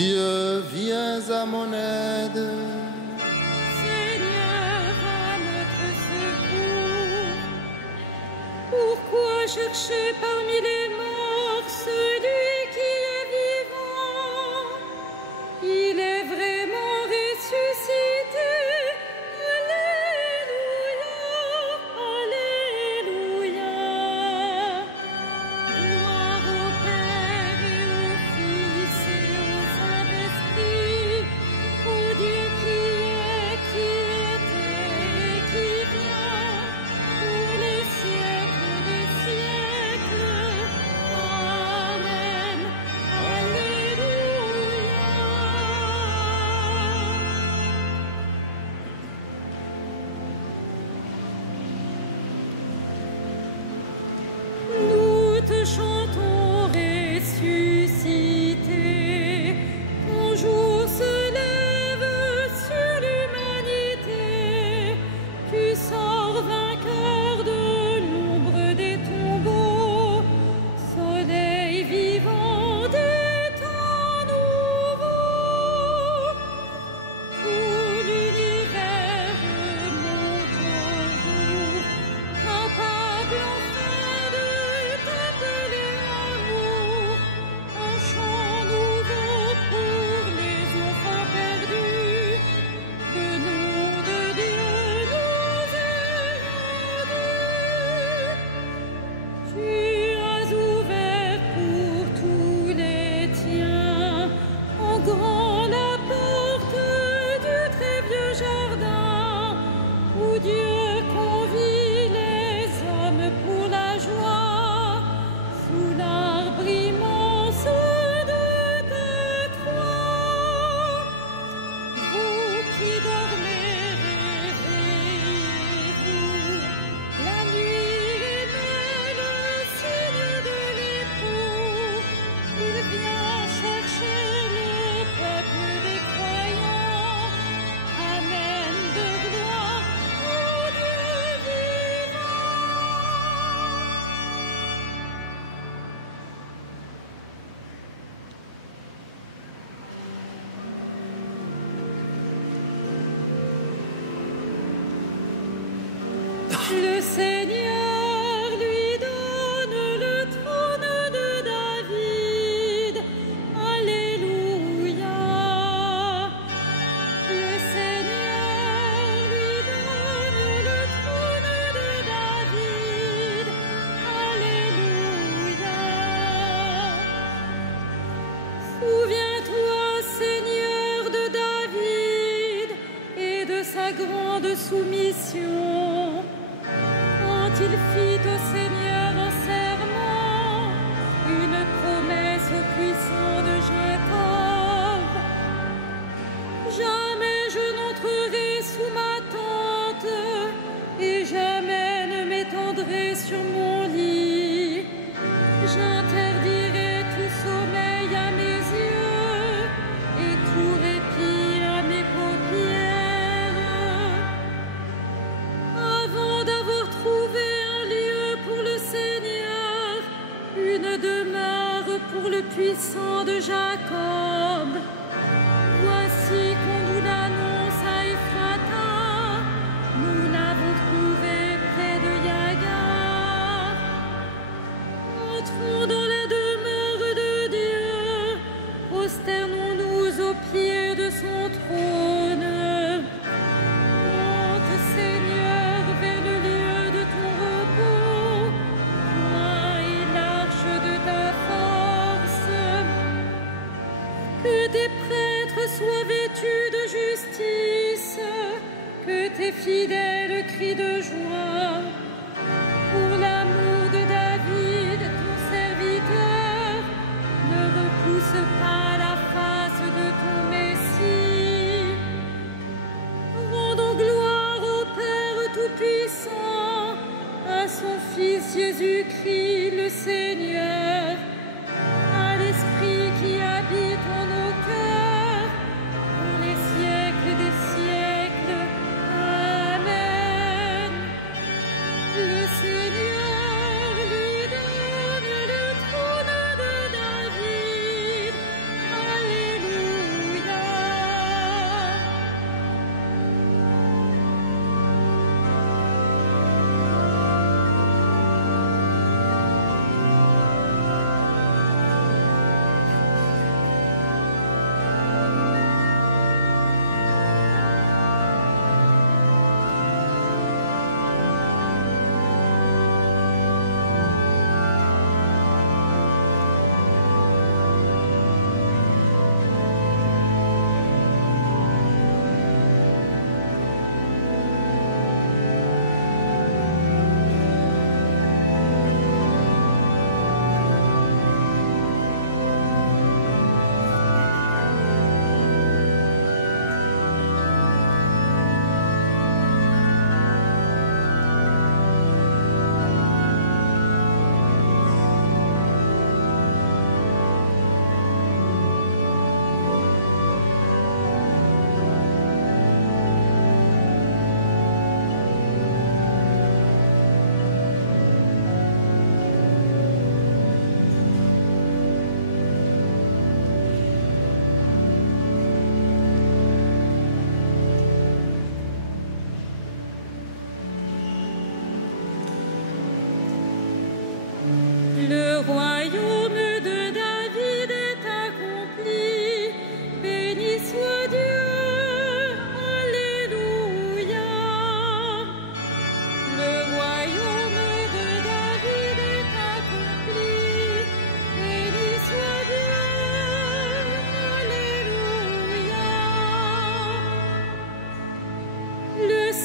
Dieu, viens à mon aide. Seigneur, à notre secours. Pourquoi chercher parmi les morts celui qui est vivant? Il est vraiment ressuscité. Alléluia, Alléluia. Gloire au Père et au Fils et au Saint-Esprit, au Dieu qui est, qui était et qui vient, pour les siècles des siècles. Amen. Alléluia. Nous te chantons ressuscité, ton jour se lève sur l'humanité, tu sors vainqueur de l'ombre des tombeaux, soleil vivant des temps nouveaux. Tout l'univers remonte au jour, capable enfin de t'appeler amour. Un chant nouveau pour les enfants perdus, le nom de Dieu nous est rendu. Tu as ouvert pour tous les tiens, en grand la porte du très vieux jardin, où Dieu convie les hommes pour la joie, sous l'arbre immense de ta croix. Vous qui dormez, réveillez-vous, la nuit émet le signe de l'époux. Il vient chercher le peuple des croyants. Amen de gloire au Dieu vivant. Le Seigneur lui donne le trône de David. Alléluia. Le Seigneur lui donne le trône de David. Alléluia. Souviens-toi, Seigneur, de David et de sa grande soumission, quand il fit au Seigneur un serment, une promesse au puissant de Jacob. Jamais je n'entrerai sous ma tente, et jamais ne m'étendrai sur mon lit. J'interdirai tout sommeil à mes yeux, et tout répit à mes paupières. Avant d'avoir trouvé un lieu pour le Seigneur, une demeure pour le puissant de Jacob, voici qu'on nous l'annonce à Ephrata, nous l'avons trouvé près de Yagar. Entrons dans la demeure de Dieu, prosternons-nous aux pieds de son trône. Monte, Seigneur, vers le lieu de ton repos, toi et l'arche de ta force. Que tes prêtres soient vêtus de justice, que tes fidèles crient de joie. Pour l'amour de David, ton serviteur, ne repousse pas la face de ton Messie. Rendons gloire au Père Tout-Puissant, à son Fils Jésus-Christ le Seigneur, à l'Esprit qui habite en nos cœurs, pour les siècles des siècles. Amen.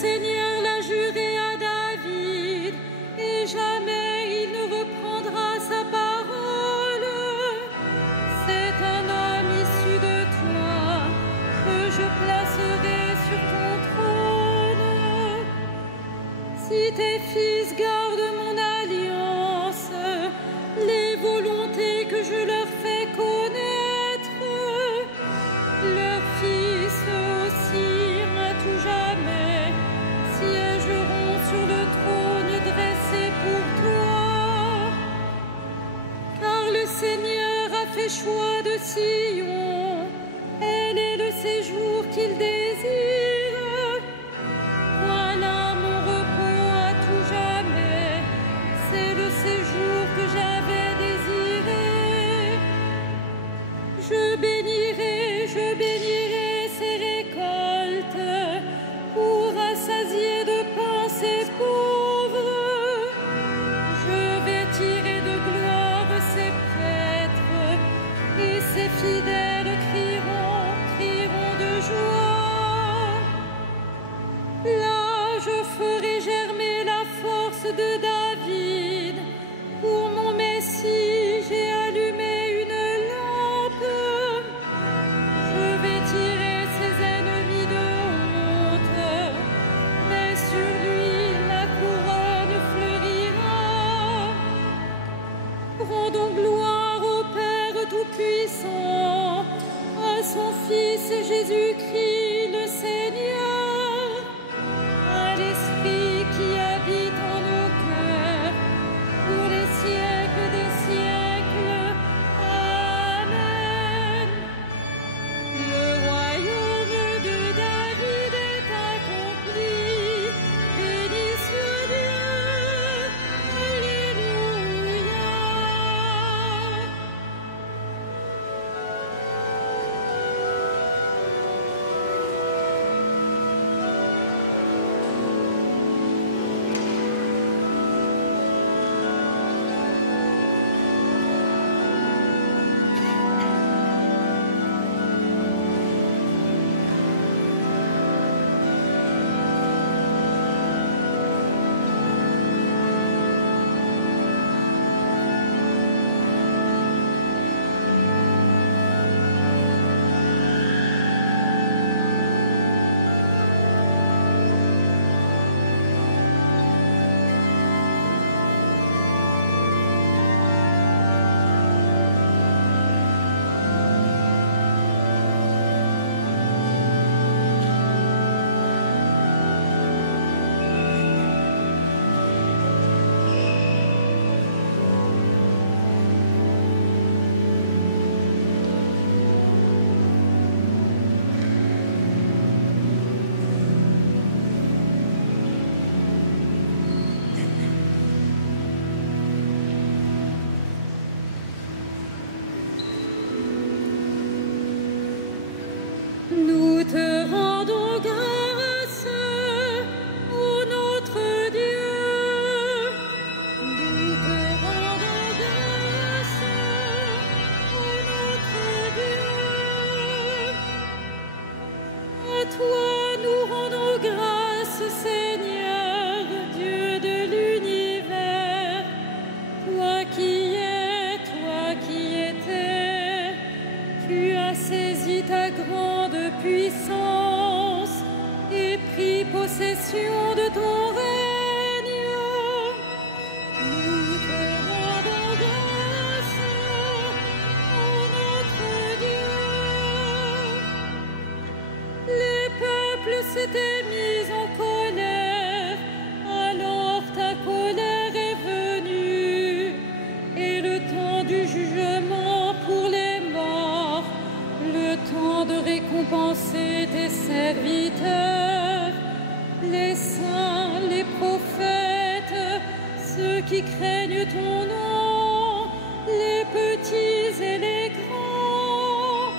Seigneur l'a juré à David, et jamais il ne reprendra sa parole. C'est un homme issu de toi que je placerai sur ton trône. Si tes fils gardent mon alliance, les volontés que je leur fais connaître, leurs fils aussi à tout jamais siégeront sur le trône dressé pour toi. Car le Seigneur a fait choix de Sion, elle est le séjour qu'il désire. Voilà mon repos à tout jamais, c'est le séjour que j'avais désiré. Je bénirai ses récoltes pour rassasier de pain ses pauvres. Je vêtirai de gloire ses prêtres, et ses fidèles crieront de joie. Là, je ferai germer la force de David. Pour mon Messie, j'ai allumé une lampe. Je vêtirai ses ennemis de honte, mais sur lui la couronne fleurira. Rendons gloire au Père Tout-Puissant, à son Fils Jésus-Christ le Seigneur, à l'Esprit qui habite en nos cœurs, pour les siècles des siècles. Amen. Le royaume de David est accompli. Béni soit Dieu. Alléluia. Nous te rendons grâce, ô notre Dieu. Nous te rendons grâce, ô notre Dieu. À toi nous rendons grâce, Seigneur, Dieu de l'univers. Toi qui étais, tu as saisi ta grande puissance et pris possession de ton règne. Nous te rendons grâce, ô notre Dieu. Les peuples s'étaient mis en colère, alors ta colère est venue, et le temps du jugement pour les morts, le temps de récompenser tes serviteurs, les saints, les prophètes, ceux qui craignent ton nom, les petits et les grands.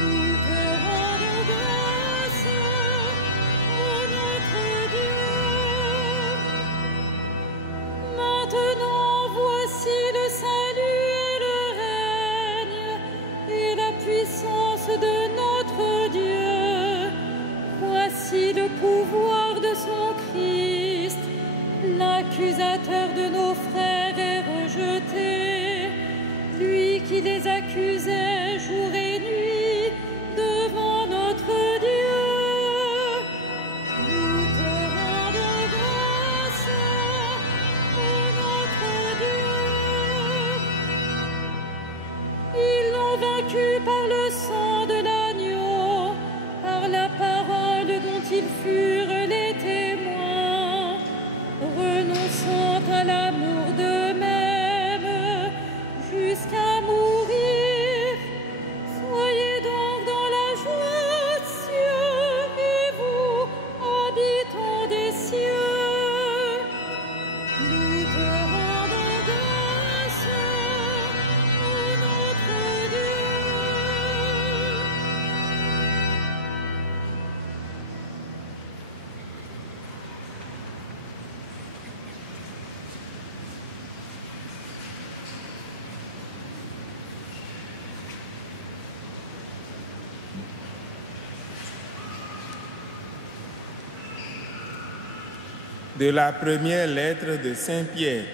Nous te rendons grâce, ô notre Dieu. Maintenant, voici le salut et le règne et la puissance de notre Dieu. Voici le pouvoir de son Christ. L'accusateur de nos frères est rejeté, lui qui les accusait jour et nuit devant notre Dieu. Nous te rendons grâce, ô notre Dieu. Ils l'ont vaincu par le sang de l'agneau, par la parole dont ils furent les témoins, renonçant à l'amour d'eux-mêmes jusqu'à mourir. Soyez donc dans la joie, cieux, et vous, habitants des cieux. Nous te rendons grâce, ô notre Dieu. De la première lettre de Saint Pierre.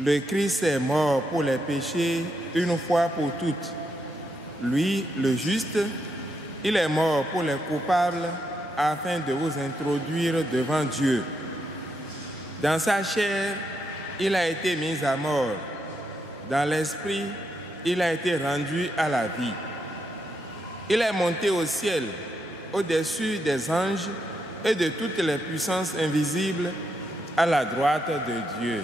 Le Christ est mort pour les péchés une fois pour toutes. Lui, le juste, il est mort pour les coupables afin de vous introduire devant Dieu. Dans sa chair, il a été mis à mort. Dans l'esprit, il a été rendu à la vie. Il est monté au ciel, au-dessus des anges et de toutes les puissances invisibles, à la droite de Dieu.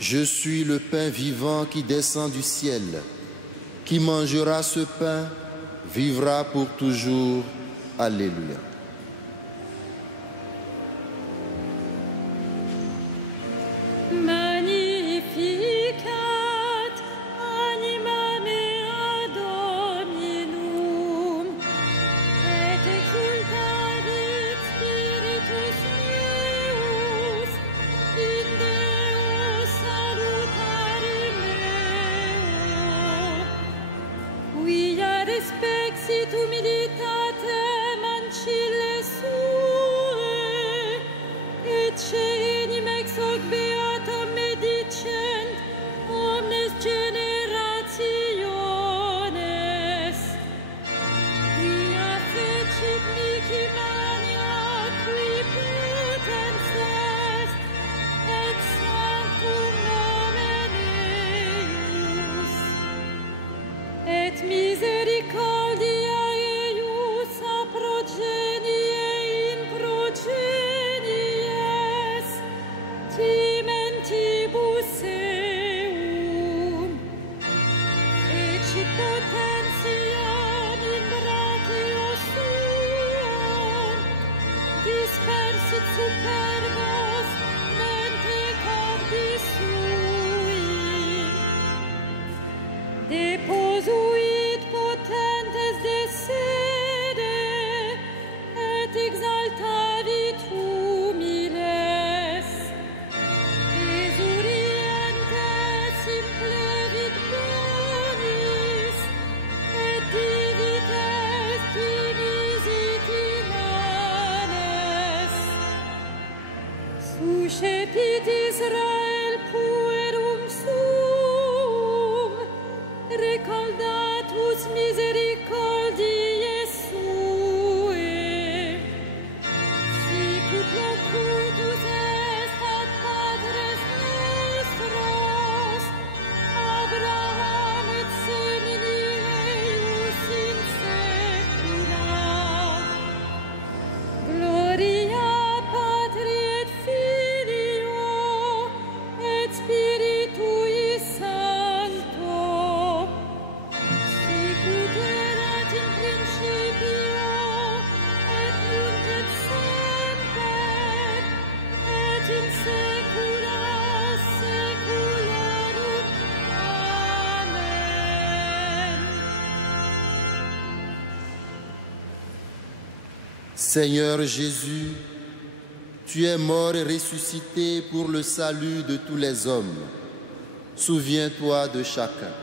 Je suis le pain vivant qui descend du ciel. Qui mangera ce pain vivra pour toujours. Alléluia. Magnificat anima mea Dominum, et exultavit spiritus meus in Deo salutari meo. Quia respexit humilitatem ancille sue, et cenim ex hoc beatam medicent omnes generationes. Quia fecit mihi mania qui potens est, et sanctum nomen eius. Et misericordia eius a progenitor Seigneur Jésus, tu es mort et ressuscité pour le salut de tous les hommes. Souviens-toi de chacun.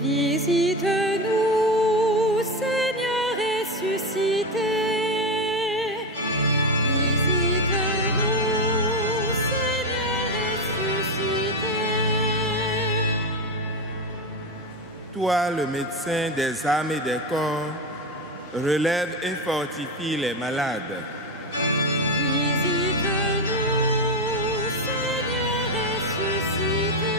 Visite-nous, Seigneur ressuscité. Visite-nous, Seigneur ressuscité. Toi, le médecin des âmes et des corps, relève et fortifie les malades. Visite-nous, Seigneur ressuscité.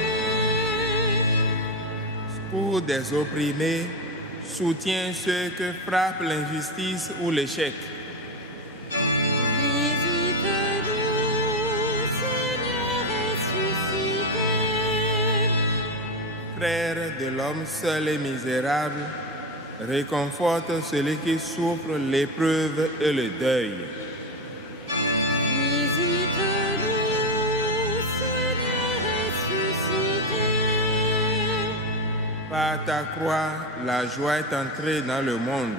Secours des opprimés, soutiens ceux que frappe l'injustice ou l'échec. Visite-nous, Seigneur ressuscité. Frère de l'homme seul et misérable, réconforte celui qui souffre l'épreuve et le deuil. Visite-nous, Seigneur ressuscité. Par ta croix, la joie est entrée dans le monde.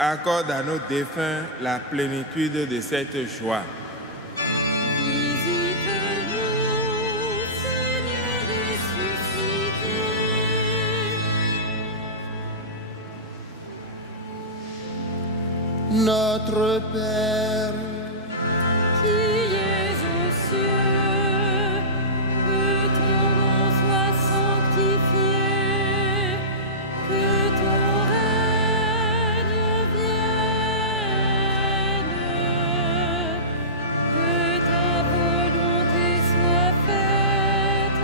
Accorde à nos défunts la plénitude de cette joie. Visite-nous, Seigneur ressuscité. Notre Père, Qui es aux cieux, que ton nom soit sanctifié, que ton règne vienne, que ta volonté soit faite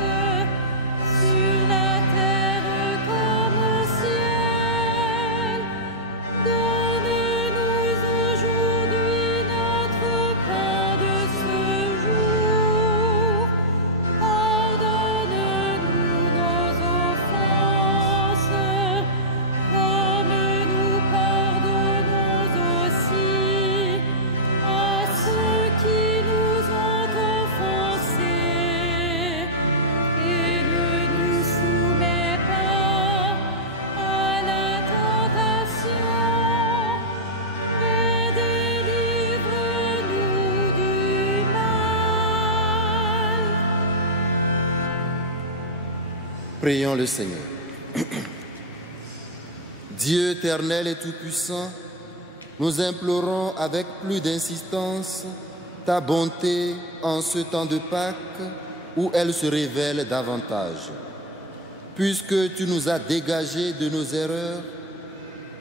sur la terre comme au ciel. Donne-nous aujourd'hui notre pain de ce jour. Pardonne-nous nos offenses, comme nous pardonnons aussi à ceux qui nous ont offensés. Et ne nous soumets pas à la tentation, mais délivre-nous du mal. prions le Seigneur. Dieu éternel et tout-puissant, nous implorons avec plus d'insistance ta bonté en ce temps de Pâques où elle se révèle davantage. Puisque tu nous as dégagés de nos erreurs,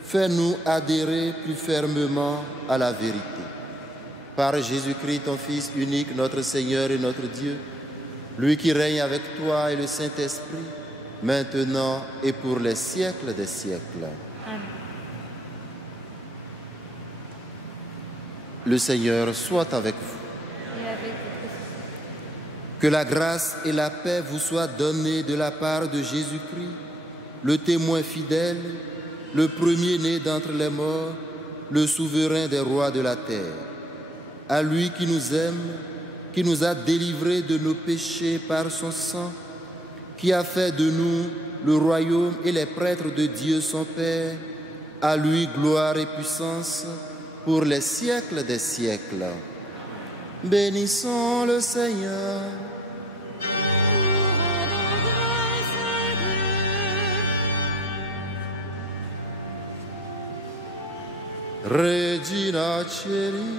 fais-nous adhérer plus fermement à la vérité. Par Jésus-Christ, ton Fils unique, notre Seigneur et notre Dieu, lui qui règne avec toi et le Saint-Esprit, maintenant et pour les siècles des siècles. Amen. Le Seigneur soit avec vous. Et avec votre esprit. Que la grâce et la paix vous soient données de la part de Jésus-Christ, le témoin fidèle, le premier-né d'entre les morts, le souverain des rois de la terre. À lui qui nous aime, qui nous a délivrés de nos péchés par son sang, qui a fait de nous le royaume et les prêtres de Dieu son Père, à lui gloire et puissance pour les siècles des siècles. Bénissons le Seigneur. Nous rendons grâce à Dieu. Regina Celi,